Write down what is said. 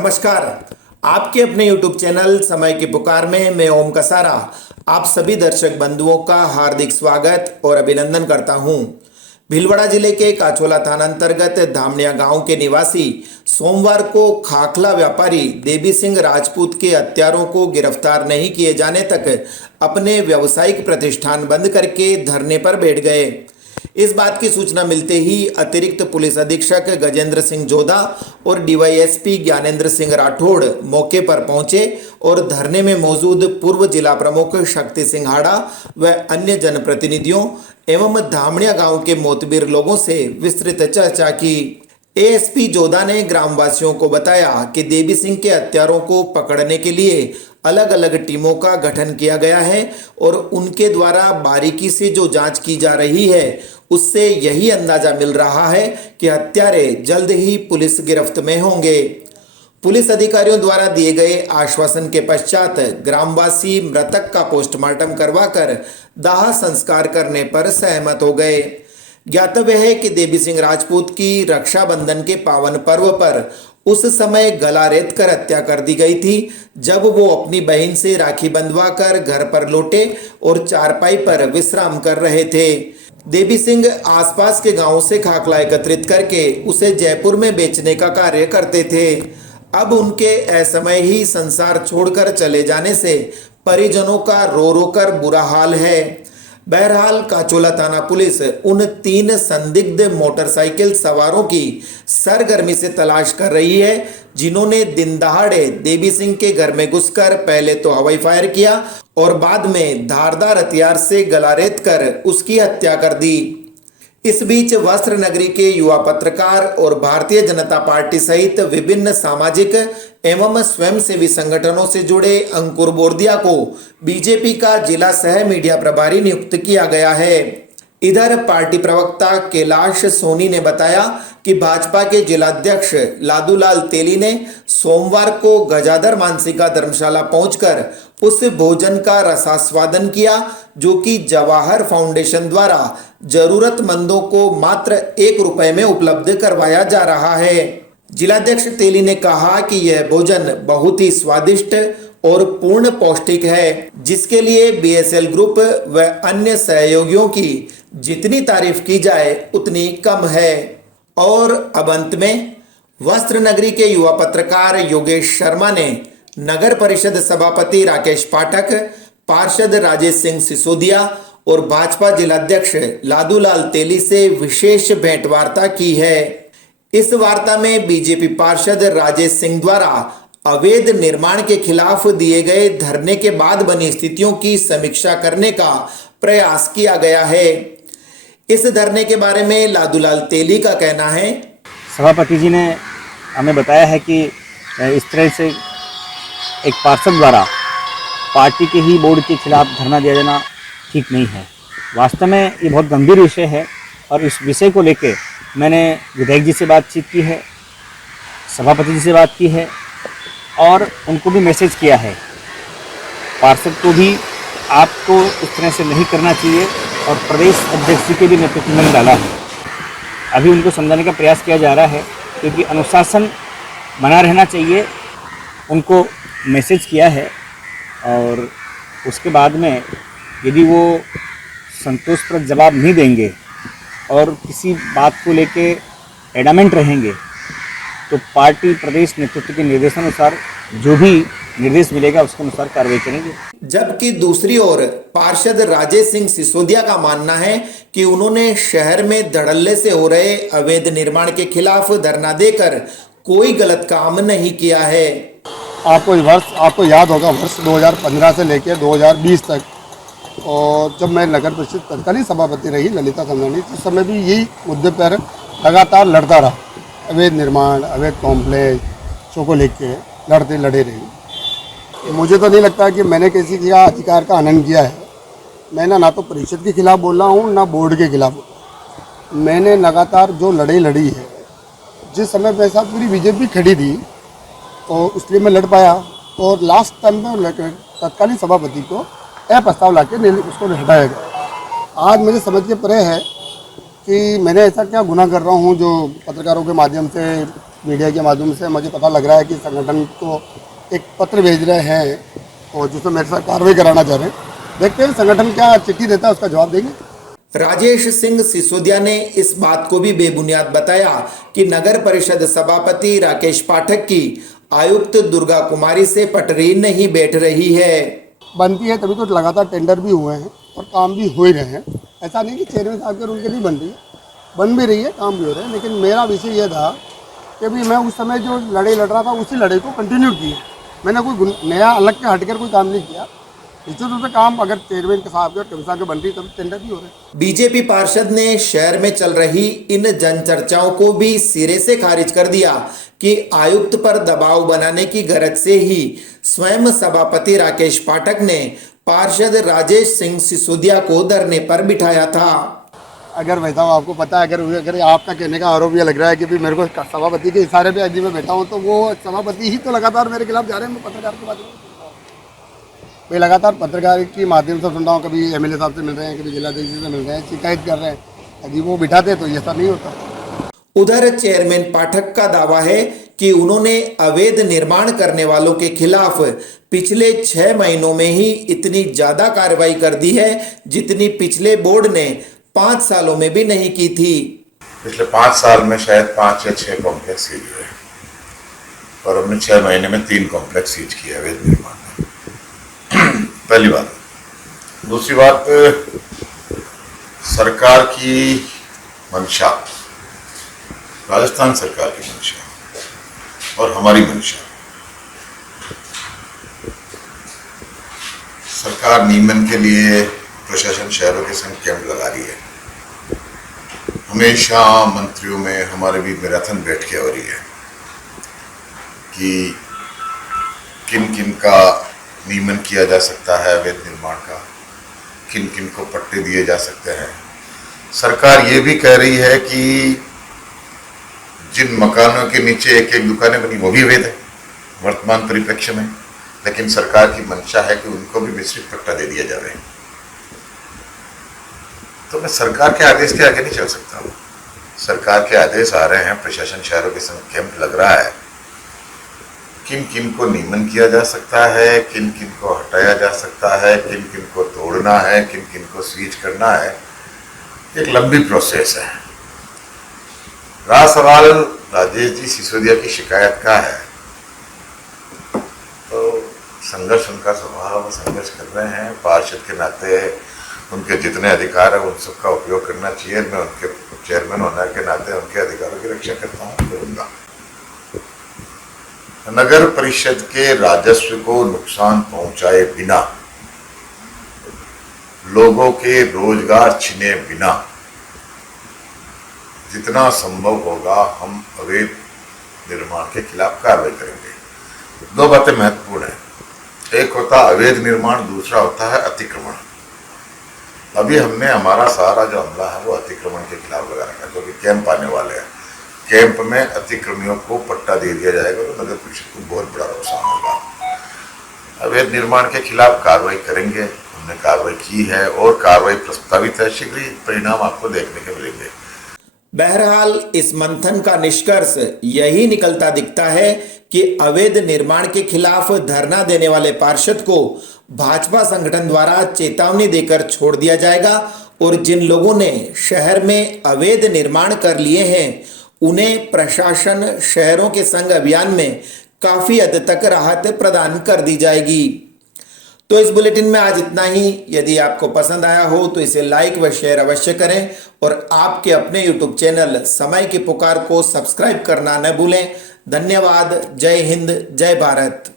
नमस्कार। आपके अपने YouTube चैनल समय की पुकार में मैं ओम कसारा आप सभी दर्शक बंधुओं का हार्दिक स्वागत और अभिनंदन करता हूं। भीलवाड़ा जिले के काचोला थाना अंतर्गत धामनिया गांव के निवासी सोमवार को खाखला व्यापारी देवी सिंह राजपूत के हत्यारों को गिरफ्तार नहीं किए जाने तक अपने व्यावसायिक प्रतिष्ठान बंद करके धरने पर बैठ गए। इस बात की सूचना मिलते ही अतिरिक्त पुलिस अधीक्षक गजेंद्र सिंह जोधा और डीवाईएसपी ज्ञानेंद्र सिंह राठौड़ मौके पर पहुंचे और धरने में मौजूद पूर्व जिला प्रमुख शक्ति सिंह हाड़ा व अन्य जनप्रतिनिधियों एवं धामनिया गांव के मोतबिर लोगों से विस्तृत चर्चा की। एएसपी जोधा ने ग्रामवासियों को बताया कि देवी सिंह के हत्यारों को पकड़ने के लिए अलग अलग टीमों का गठन किया गया है और उनके द्वारा बारीकी से जो जांच की जा रही है उससे यही अंदाजा मिल रहा है कि हत्यारे जल्द ही पुलिस गिरफ्त में होंगे। पुलिस अधिकारियों द्वारा दिए गए आश्वासन के पश्चात ग्रामवासी मृतक का पोस्टमार्टम करवाकर दाह संस्कार करने पर सहमत हो गए। ज्ञातव्य है कि देवी सिंह राजपूत की रक्षाबंधन के पावन पर्व पर उस समय गला रेत कर हत्या कर दी गई थी, जब वो अपनी बहन से राखी बंधवा कर घर पर लौटे और चारपाई पर विश्राम कर रहे थे। देवी सिंह आसपास के गांवों से खाखला एकत्रित करके उसे जयपुर में बेचने का कार्य करते थे। अब उनके असमय ही संसार छोड़कर चले जाने से परिजनों का रो रो कर बुरा हाल है। बहरहाल काचोला थाना पुलिस उन 3 संदिग्ध मोटरसाइकिल सवारों की सरगर्मी से तलाश कर रही है, जिन्होंने दिन दहाड़े देवी सिंह के घर में घुसकर पहले तो हवाई फायर किया और बाद में धारदार हथियार से गला रेत कर उसकी हत्या कर दी। इस बीच वस्त्र नगरी के युवा पत्रकार और भारतीय जनता पार्टी सहित विभिन्न सामाजिक एवं स्वयंसेवी संगठनों से जुड़े अंकुर बोरदिया को बीजेपी का जिला सह मीडिया प्रभारी नियुक्त किया गया है। इधर पार्टी प्रवक्ता कैलाश सोनी ने बताया कि भाजपा के जिलाध्यक्ष लादूलाल तेली ने सोमवार को गजाधर मानसिका धर्मशाला पहुंचकर उस भोजन का रसास्वादन किया जो कि जवाहर फाउंडेशन द्वारा जरूरतमंदों को मात्र 1 रुपए में उपलब्ध करवाया जा रहा है। जिलाध्यक्ष तेली ने कहा कि यह भोजन बहुत ही स्वादिष्ट और पूर्ण पौष्टिक है, जिसके लिए बीएसएल ग्रुप व अन्य सहयोगियों की जितनी तारीफ की जाए उतनी कम है। और अब अंत में वस्त्र नगरी के युवा पत्रकार योगेश शर्मा ने नगर परिषद सभापति राकेश पाठक, पार्षद राजेश सिंह सिसोदिया और भाजपा जिलाध्यक्ष लादूलाल तेली से विशेष भेंट वार्ता की है। इस वार्ता में बीजेपी पार्षद राजेश सिंह द्वारा अवैध निर्माण के खिलाफ दिए गए धरने के बाद बनी स्थितियों की समीक्षा करने का प्रयास किया गया है। इस धरने के बारे में लादूलाल तेली का कहना है, सभापति जी ने हमें बताया है कि इस तरह से एक पार्षद द्वारा पार्टी के ही बोर्ड के खिलाफ धरना दिया जाना ठीक नहीं है। वास्तव में ये बहुत गंभीर विषय है और इस विषय को लेकर मैंने विधायक जी से बातचीत की है, सभापति जी से बात की है और उनको भी मैसेज किया है। पार्षद को भी आपको इस तरह से नहीं करना चाहिए और प्रदेश अध्यक्ष जी के भी नेतृत्व में डाला है। अभी उनको समझाने का प्रयास किया जा रहा है क्योंकि अनुशासन बना रहना चाहिए, उनको मैसेज किया है और उसके बाद में यदि वो संतोषप्रद जवाब नहीं देंगे और किसी बात को लेके एडामेंट रहेंगे तो पार्टी प्रदेश नेतृत्व के निर्देशानुसार जो भी निर्देश मिलेगा उसके अनुसार कार्रवाई करेंगे। जबकि दूसरी ओर पार्षद राजेश सिंह सिसोदिया का मानना है कि उन्होंने शहर में धड़ल्ले से हो रहे अवैध निर्माण के खिलाफ धरना देकर कोई गलत काम नहीं किया है। आपको याद होगा वर्ष 2015 से लेकर 2020 तक और जब मैं नगर परिषद तत्कालीन सभापति रही ललिता समरानी, उस समय भी यही मुद्दे पर लगातार लड़ता रहा। अवैध निर्माण, अवैध कॉम्प्लेक्स को लेके लड़े रही। मुझे तो नहीं लगता कि मैंने किसी का अधिकार का हनन किया है। मैंने ना तो परिषद के खिलाफ बोला हूँ ना बोर्ड के खिलाफ। मैंने लगातार जो लड़ाई लड़ी है, जिस समय मेरे साथ पूरी बीजेपी खड़ी थी और इसलिए मैं लड़ पाया और लास्ट टाइम में तत्कालीन सभापति को प्रस्ताव ला के उसको हटाया गया। आज मुझे समझ के परे है कि मैंने ऐसा क्या गुनाह कर रहा हूँ जो पत्रकारों के माध्यम से मीडिया के माध्यम से मुझे पता लग रहा है कि संगठन को एक पत्र भेज रहे हैं और जिसमें मेरे साथ कार्रवाई कराना चाह रहे हैं। देखते हैं संगठन क्या चिट्ठी देता है, उसका जवाब देंगे। राजेश सिंह सिसोदिया ने इस बात को भी बेबुनियाद बताया कि नगर परिषद सभापति राकेश पाठक की आयुक्त दुर्गा कुमारी से पटरी नहीं बैठ रही है। बनती है तभी तो लगातार टेंडर भी हुए हैं और काम भी हो ही रहे हैं। ऐसा नहीं कि चेयरमैन साहब के रूल के नहीं बन रही है, बन भी रही है, काम भी हो रहे हैं। लेकिन मेरा विषय यह था कि भी मैं उस समय जो लड़ाई लड़ रहा था उसी लड़ाई को कंटिन्यू किया। मैंने कोई नया अलग के हटकर कोई काम नहीं किया। निश्चित रूप से काम अगर चेयरमैन के साहब के और कमिश्नर के बन रही तब टेंडर भी हो रहे हैं। बीजेपी पार्षद ने शहर में चल रही इन जनचर्चाओं को भी सिरे से खारिज कर दिया कि आयुक्त पर दबाव बनाने की गरज से ही स्वयं सभापति राकेश पाठक ने पार्षद राजेश सिंह सिसोदिया को धरने पर बिठाया था। अगर वैसा आपको पता है, अगर आपका कहने का आरोप यह लग रहा है कि भी मेरे को सभापति के इशारे पे अजीब में बैठा हूँ, तो वो सभापति ही तो लगातार मेरे खिलाफ जा रहे हैं। मैं पत्रकार के माध्यम से भाई लगातार पत्रकार की माध्यम से सुन रहा हूँ। कभी एमएलए साहब से मिल रहे हैं, कभी जिलाधीश से मिल रहे हैं, शिकायत कर रहे हैं। यदि वो बिठाते तो ये सब नहीं होता। उधर चेयरमैन पाठक का दावा है कि उन्होंने अवैध निर्माण करने वालों के खिलाफ पिछले 6 महीनों में ही इतनी ज्यादा कार्रवाई कर दी है जितनी पिछले बोर्ड ने 5 सालों में भी नहीं की थी। पिछले 5 साल में शायद 5 या 6 कॉम्प्लेक्स सीज हुए और हमने 6 महीने में 3 कॉम्प्लेक्स सीज किए अवैध निर्माण में। पहली बात। दूसरी बात, सरकार की मंशा, राजस्थान सरकार की मंशा और हमारी मंशा, सरकार नियमन के लिए प्रशासन शहरों के संग कैंप लगा रही है। हमेशा मंत्रियों में हमारे भी मैराथन बैठकें हो रही है कि किन किन का नियमन किया जा सकता है अवैध निर्माण का, किन किन को पट्टे दिए जा सकते हैं। सरकार ये भी कह रही है कि जिन मकानों के नीचे एक एक दुकानें बनी वो भी अवैध है वर्तमान परिप्रेक्ष्य में, लेकिन सरकार की मंशा है कि उनको भी मिश्रित पट्टा दे दिया जाए। तो मैं सरकार के आदेश के आगे नहीं चल सकता हूँ। सरकार के आदेश आ रहे हैं, प्रशासन शहरों के संग कैंप लग रहा है, किन किन को नियमन किया जा सकता है, किन किन को हटाया जा सकता है, किन किन को तोड़ना है, किन किन को सीज करना है। एक लंबी प्रोसेस है। रहा सवाल राजेश जी सिसोदिया की शिकायत का है, तो संघर्ष उनका स्वभाव, संघर्ष कर रहे हैं। पार्षद के नाते उनके जितने अधिकार है उन सबका उपयोग करना चाहिए। मैं उनके चेयरमैन होने के नाते उनके अधिकारों की रक्षा करता हूँ, करूँगा। नगर परिषद के राजस्व को नुकसान पहुंचाए बिना, लोगों के रोजगार छिने बिना जितना संभव होगा हम अवैध निर्माण के खिलाफ कार्रवाई करेंगे। 2 बातें महत्वपूर्ण हैं। एक होता अवैध निर्माण, दूसरा होता है अतिक्रमण। अभी हमने हमारा सारा जो हमला है वो अतिक्रमण के खिलाफ लगा रखा है, क्योंकि कैंप आने वाले हैं। कैंप में अतिक्रमियों को पट्टा दे दिया जाएगा तो नगर परिषद को बहुत बड़ा नुकसान होगा। अवैध निर्माण के खिलाफ कार्रवाई करेंगे, हमने कार्रवाई की है और कार्रवाई प्रस्तावित है। शीघ्र ही परिणाम आपको देखने के मिलेंगे। बहरहाल इस मंथन का निष्कर्ष यही निकलता दिखता है कि अवैध निर्माण के खिलाफ धरना देने वाले पार्षद को भाजपा संगठन द्वारा चेतावनी देकर छोड़ दिया जाएगा और जिन लोगों ने शहर में अवैध निर्माण कर लिए हैं उन्हें प्रशासन शहरों के संग अभियान में काफी हद तक राहत प्रदान कर दी जाएगी। तो इस बुलेटिन में आज इतना ही। यदि आपको पसंद आया हो तो इसे लाइक व शेयर अवश्य करें और आपके अपने यूट्यूब चैनल समय की पुकार को सब्सक्राइब करना न भूलें। धन्यवाद। जय हिंद, जय भारत।